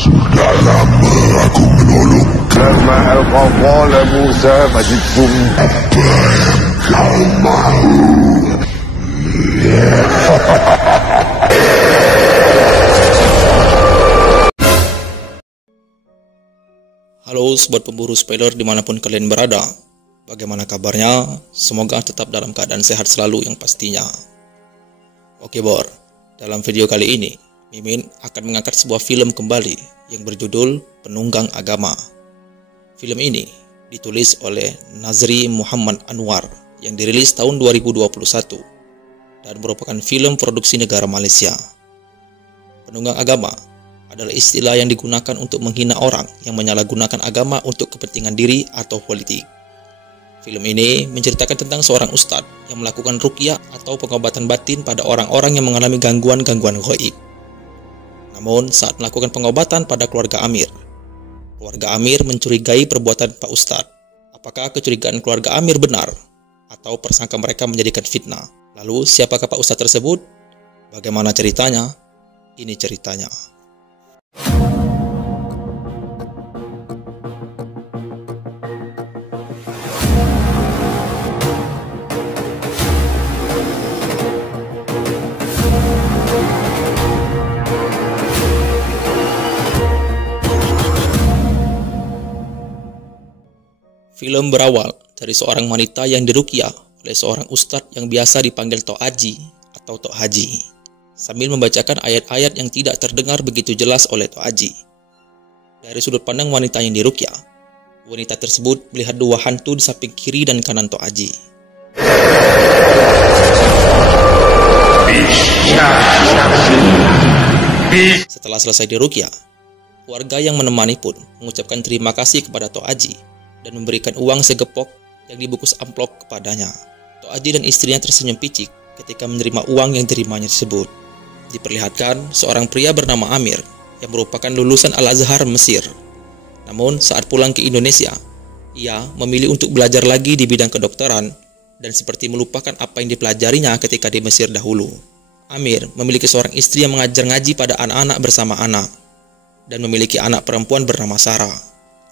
Sudah lama aku menolong. Lama al-qawqala Musa majidtum. Apa yang kau mahu? Halo sobat pemburu spoiler dimanapun kalian berada. Bagaimana kabarnya? Semoga tetap dalam keadaan sehat selalu yang pastinya. Oke Bor, dalam video kali ini Mimin akan mengangkat sebuah film kembali yang berjudul Penunggang Agama. Film ini ditulis oleh Nazri Muhammad Anwar yang dirilis tahun 2021 dan merupakan film produksi negara Malaysia. Penunggang agama adalah istilah yang digunakan untuk menghina orang yang menyalahgunakan agama untuk kepentingan diri atau politik. Film ini menceritakan tentang seorang ustadz yang melakukan ruqyah atau pengobatan batin pada orang-orang yang mengalami gangguan-gangguan gaib. Namun saat melakukan pengobatan pada keluarga Amir mencurigai perbuatan Pak Ustadz. Apakah kecurigaan keluarga Amir benar atau persangka mereka menjadikan fitnah? Lalu siapakah Pak Ustadz tersebut? Bagaimana ceritanya? Ini ceritanya. Film berawal dari seorang wanita yang diruqyah oleh seorang ustadz yang biasa dipanggil Tok Haji atau Tok Haji, sambil membacakan ayat-ayat yang tidak terdengar begitu jelas oleh Tok Haji. Dari sudut pandang wanita yang diruqyah, wanita tersebut melihat dua hantu di samping kiri dan kanan Tok Haji. Setelah selesai diruqyah, warga yang menemani pun mengucapkan terima kasih kepada Tok Haji dan memberikan uang segepok yang dibungkus amplop kepadanya. Tok Haji dan istrinya tersenyum picik ketika menerima uang yang diterimanya tersebut. Diperlihatkan seorang pria bernama Amir yang merupakan lulusan Al-Azhar Mesir. Namun saat pulang ke Indonesia, ia memilih untuk belajar lagi di bidang kedokteran dan seperti melupakan apa yang dipelajarinya ketika di Mesir dahulu. Amir memiliki seorang istri yang mengajar ngaji pada anak-anak bersama anak dan memiliki anak perempuan bernama Sarah.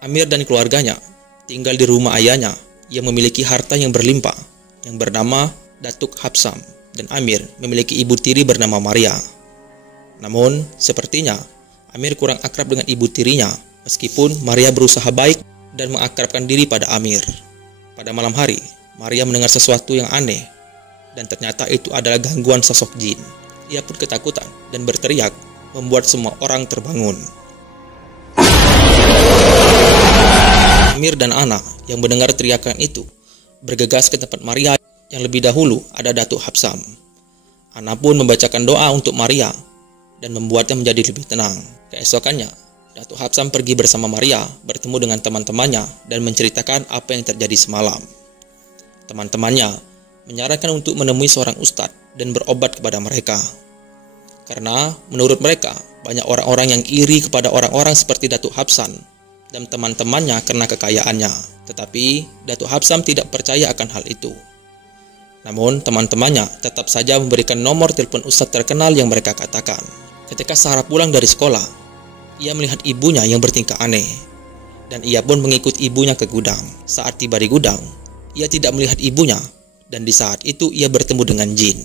Amir dan keluarganya tinggal di rumah ayahnya yang memiliki harta yang berlimpah yang bernama Datuk Hapsam, dan Amir memiliki ibu tiri bernama Maria. Namun sepertinya Amir kurang akrab dengan ibu tirinya meskipun Maria berusaha baik dan mengakrabkan diri pada Amir. Pada malam hari, Maria mendengar sesuatu yang aneh dan ternyata itu adalah gangguan sosok jin. Ia pun ketakutan dan berteriak membuat semua orang terbangun. Amir dan Ana yang mendengar teriakan itu bergegas ke tempat Maria yang lebih dahulu ada Datuk Hapsam. Ana pun membacakan doa untuk Maria dan membuatnya menjadi lebih tenang. Keesokannya, Datuk Hapsam pergi bersama Maria bertemu dengan teman-temannya dan menceritakan apa yang terjadi semalam. Teman-temannya menyarankan untuk menemui seorang ustadz dan berobat kepada mereka. Karena menurut mereka banyak orang-orang yang iri kepada orang-orang seperti Datuk Hapsam dan teman-temannya karena kekayaannya. Tetapi Datuk Hapsam tidak percaya akan hal itu. Namun teman-temannya tetap saja memberikan nomor telepon ustadz terkenal yang mereka katakan. Ketika Sarah pulang dari sekolah, ia melihat ibunya yang bertingkah aneh, dan ia pun mengikut ibunya ke gudang. Saat tiba di gudang, ia tidak melihat ibunya, dan di saat itu ia bertemu dengan jin.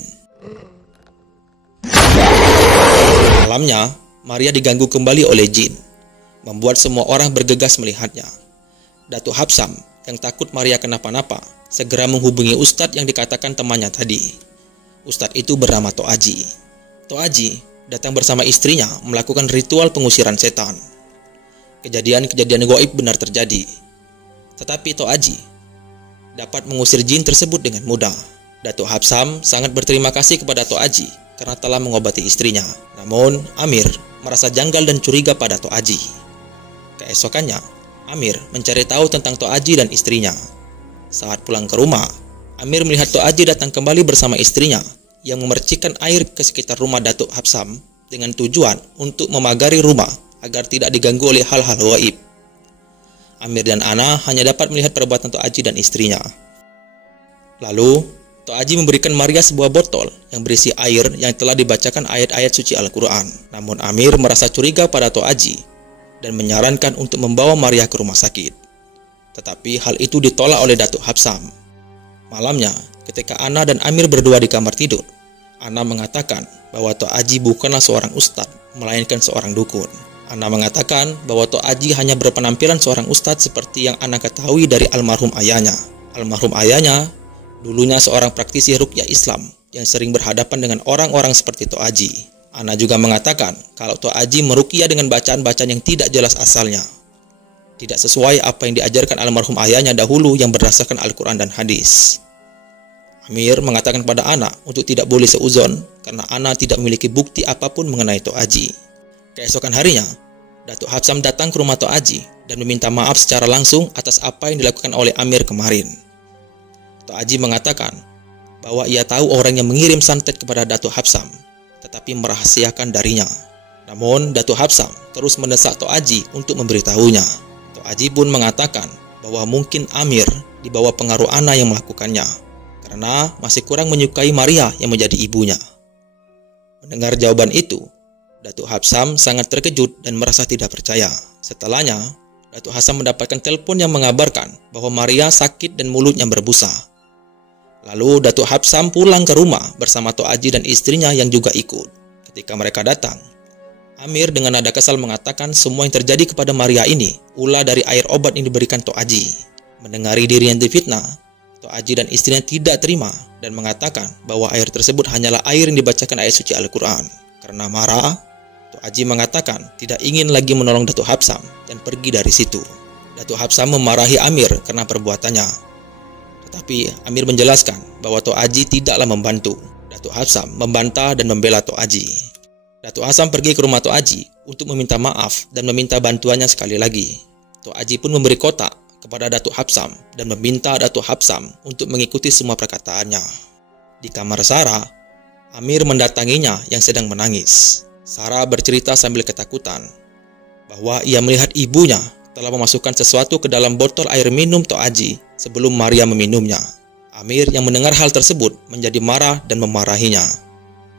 Malamnya, Maria diganggu kembali oleh jin, membuat semua orang bergegas melihatnya. Datuk Hapsam yang takut Maria kenapa-napa segera menghubungi ustadz yang dikatakan temannya tadi. Ustadz itu bernama Tok Haji. Tok Haji datang bersama istrinya melakukan ritual pengusiran setan. Kejadian-kejadian gaib benar terjadi. Tetapi Tok Haji dapat mengusir jin tersebut dengan mudah. Datuk Hapsam sangat berterima kasih kepada Tok Haji karena telah mengobati istrinya. Namun Amir merasa janggal dan curiga pada Tok Haji. Keesokannya, Amir mencari tahu tentang Tok Haji dan istrinya. Saat pulang ke rumah, Amir melihat Tok Haji datang kembali bersama istrinya yang memercikkan air ke sekitar rumah Datuk Hapsam dengan tujuan untuk memagari rumah agar tidak diganggu oleh hal-hal gaib. Amir dan Ana hanya dapat melihat perbuatan Tok Haji dan istrinya. Lalu, Tok Haji memberikan Maria sebuah botol yang berisi air yang telah dibacakan ayat-ayat suci Al-Quran. Namun Amir merasa curiga pada Tok Haji dan menyarankan untuk membawa Maria ke rumah sakit. Tetapi hal itu ditolak oleh Datuk Habsam. Malamnya, ketika Ana dan Amir berdua di kamar tidur, Ana mengatakan bahwa Tok Aji bukanlah seorang ustadz, melainkan seorang dukun. Ana mengatakan bahwa Tok Aji hanya berpenampilan seorang ustadz seperti yang Ana ketahui dari almarhum ayahnya. Almarhum ayahnya dulunya seorang praktisi ruqyah Islam yang sering berhadapan dengan orang-orang seperti Tok Aji. Ana juga mengatakan kalau Tok Aji meruqyah dengan bacaan-bacaan yang tidak jelas asalnya, tidak sesuai apa yang diajarkan almarhum ayahnya dahulu yang berdasarkan Al-Quran dan hadis. Amir mengatakan pada Ana untuk tidak boleh seuzon karena Ana tidak memiliki bukti apapun mengenai Tok Aji. Keesokan harinya, Datuk Habsam datang ke rumah Tok Aji dan meminta maaf secara langsung atas apa yang dilakukan oleh Amir kemarin. Tok Aji mengatakan bahwa ia tahu orang yang mengirim santet kepada Datuk Habsam, tetapi merahasiakan darinya. Namun Datuk Habsam terus mendesak Tok Aji untuk memberitahunya. Tok Aji pun mengatakan bahwa mungkin Amir di bawah pengaruh Ana yang melakukannya, karena masih kurang menyukai Maria yang menjadi ibunya. Mendengar jawaban itu, Datuk Habsam sangat terkejut dan merasa tidak percaya. Setelahnya, Datuk Habsam mendapatkan telepon yang mengabarkan bahwa Maria sakit dan mulutnya berbusa. Lalu Datuk Habsam pulang ke rumah bersama Tok Aji dan istrinya yang juga ikut. Ketika mereka datang, Amir dengan nada kesal mengatakan semua yang terjadi kepada Maria ini ulah dari air obat yang diberikan Tok Aji. Mendengari dirinya difitnah, Tok Aji dan istrinya tidak terima dan mengatakan bahwa air tersebut hanyalah air yang dibacakan ayat suci Al-Quran. Karena marah, Tok Aji mengatakan tidak ingin lagi menolong Datuk Habsam dan pergi dari situ. Datuk Habsam memarahi Amir karena perbuatannya. Tetapi Amir menjelaskan bahwa Tok Aji tidaklah membantu. Datuk Habsam membantah dan membela Tok Aji. Datuk Habsam pergi ke rumah Tok Aji untuk meminta maaf dan meminta bantuannya sekali lagi. Tok Aji pun memberi kotak kepada Datuk Habsam dan meminta Datuk Habsam untuk mengikuti semua perkataannya. Di kamar Sarah, Amir mendatanginya yang sedang menangis. Sarah bercerita sambil ketakutan bahwa ia melihat ibunya telah memasukkan sesuatu ke dalam botol air minum Tok Aji sebelum Maria meminumnya. Amir yang mendengar hal tersebut menjadi marah dan memarahinya.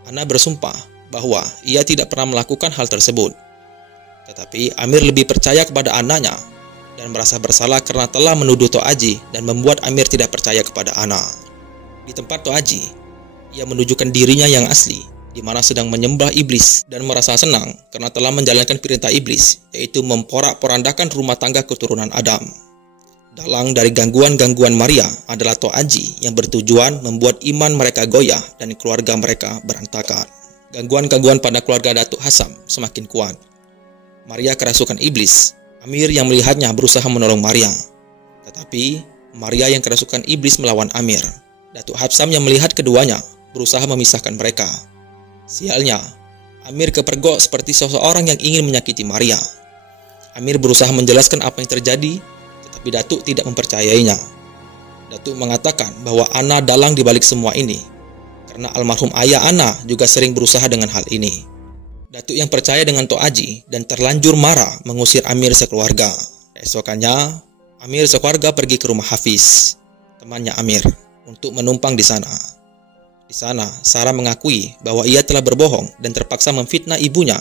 Ana bersumpah bahwa ia tidak pernah melakukan hal tersebut. Tetapi Amir lebih percaya kepada anaknya dan merasa bersalah karena telah menuduh Tok Aji dan membuat Amir tidak percaya kepada Ana. Di tempat Tok Aji, ia menunjukkan dirinya yang asli, di mana sedang menyembah iblis dan merasa senang karena telah menjalankan perintah iblis, yaitu memporak-porandakan rumah tangga keturunan Adam. Dalang dari gangguan-gangguan Maria adalah Tok Aji yang bertujuan membuat iman mereka goyah dan keluarga mereka berantakan. Gangguan-gangguan pada keluarga Datuk Habsam semakin kuat. Maria kerasukan iblis. Amir yang melihatnya berusaha menolong Maria. Tetapi Maria yang kerasukan iblis melawan Amir. Datuk Habsam yang melihat keduanya berusaha memisahkan mereka. Sialnya, Amir kepergok seperti seseorang yang ingin menyakiti Maria. Amir berusaha menjelaskan apa yang terjadi, tetapi Datuk tidak mempercayainya. Datuk mengatakan bahwa Ana dalang di balik semua ini, karena almarhum ayah Ana juga sering berusaha dengan hal ini. Datuk yang percaya dengan Tok Aji dan terlanjur marah mengusir Amir sekeluarga. Esokannya, Amir sekeluarga pergi ke rumah Hafiz, temannya Amir, untuk menumpang di sana. Di sana, Sarah mengakui bahwa ia telah berbohong dan terpaksa memfitnah ibunya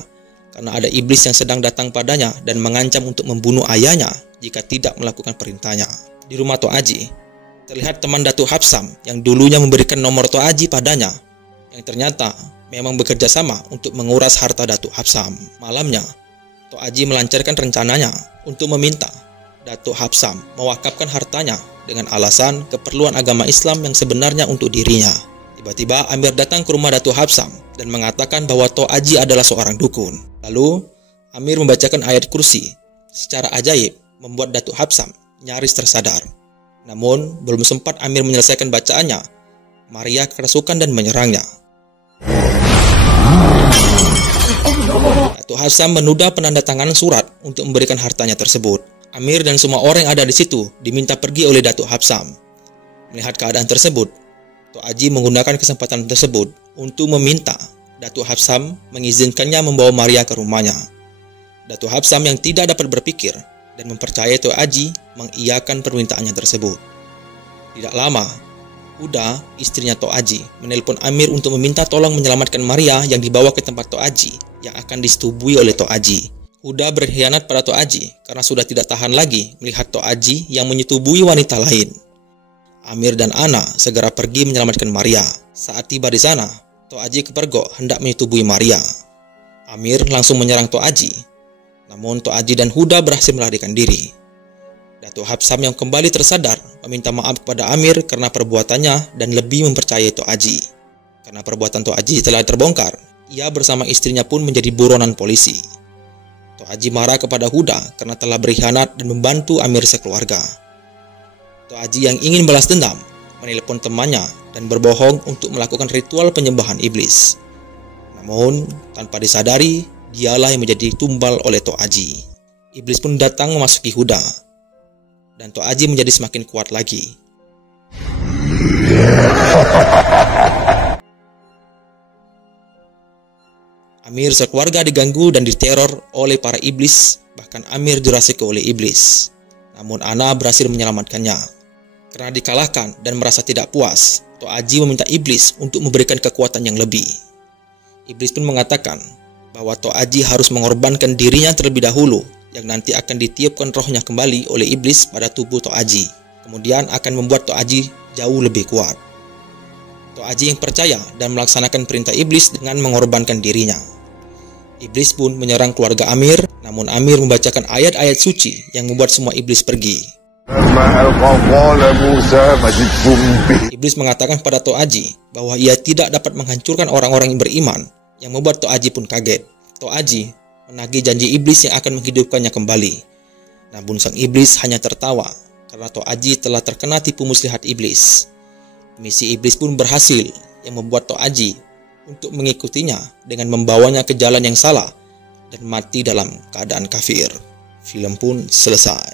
karena ada iblis yang sedang datang padanya dan mengancam untuk membunuh ayahnya jika tidak melakukan perintahnya. Di rumah Tok Aji, terlihat teman Datuk Habsam yang dulunya memberikan nomor Tok Aji padanya, yang ternyata memang bekerja sama untuk menguras harta Datuk Habsam. Malamnya, Tok Aji melancarkan rencananya untuk meminta Datuk Habsam mewakafkan hartanya dengan alasan keperluan agama Islam yang sebenarnya untuk dirinya. Tiba-tiba Amir datang ke rumah Datuk Habsam dan mengatakan bahwa Tok Aji adalah seorang dukun. Lalu, Amir membacakan ayat kursi. Secara ajaib, membuat Datuk Habsam nyaris tersadar. Namun, belum sempat Amir menyelesaikan bacaannya, Maria kerasukan dan menyerangnya. Datuk Habsam menunda penandatanganan surat untuk memberikan hartanya tersebut. Amir dan semua orang yang ada di situ diminta pergi oleh Datuk Habsam. Melihat keadaan tersebut, Tok Aji menggunakan kesempatan tersebut untuk meminta Datuk Habsam mengizinkannya membawa Maria ke rumahnya. Datuk Habsam yang tidak dapat berpikir dan mempercayai Tok Aji mengiyakan permintaannya tersebut. Tidak lama, Uda, istrinya Tok Aji, menelpon Amir untuk meminta tolong menyelamatkan Maria yang dibawa ke tempat Tok Aji yang akan disetubui oleh Tok Aji. Huda berkhianat pada Tok Aji karena sudah tidak tahan lagi melihat Tok Aji yang menyetubui wanita lain. Amir dan Ana segera pergi menyelamatkan Maria. Saat tiba di sana, Tok Aji kepergok hendak menyetubui Maria. Amir langsung menyerang Tok Aji. Namun Tok Aji dan Huda berhasil melarikan diri. Datuk Habsam yang kembali tersadar meminta maaf kepada Amir karena perbuatannya dan lebih mempercayai Tok Aji. Karena perbuatan Tok Aji telah terbongkar, ia bersama istrinya pun menjadi buronan polisi. Tok Aji marah kepada Huda karena telah berkhianat dan membantu Amir sekeluarga. Tok Aji yang ingin balas dendam menelpon temannya dan berbohong untuk melakukan ritual penyembahan iblis. Namun, tanpa disadari, dialah yang menjadi tumbal oleh Tok Aji. Iblis pun datang memasuki Huda. Dan Tok Aji menjadi semakin kuat lagi. Amir sekeluarga diganggu dan diteror oleh para iblis, bahkan Amir dirasuki oleh iblis. Namun Ana berhasil menyelamatkannya. Karena dikalahkan dan merasa tidak puas, Tok Aji meminta iblis untuk memberikan kekuatan yang lebih. Iblis pun mengatakan bahwa Tok Aji harus mengorbankan dirinya terlebih dahulu, yang nanti akan ditiupkan rohnya kembali oleh iblis pada tubuh Tok Aji. Kemudian akan membuat Tok Aji jauh lebih kuat. Tok Aji yang percaya dan melaksanakan perintah iblis dengan mengorbankan dirinya. Iblis pun menyerang keluarga Amir, namun Amir membacakan ayat-ayat suci yang membuat semua iblis pergi. Iblis mengatakan pada Tok Aji bahwa ia tidak dapat menghancurkan orang-orang yang beriman, yang membuat Tok Aji pun kaget. Tok Aji menagih janji iblis yang akan menghidupkannya kembali. Namun sang iblis hanya tertawa karena Tok Aji telah terkena tipu muslihat iblis. Misi iblis pun berhasil yang membuat Tok Aji untuk mengikutinya dengan membawanya ke jalan yang salah dan mati dalam keadaan kafir. Film pun selesai.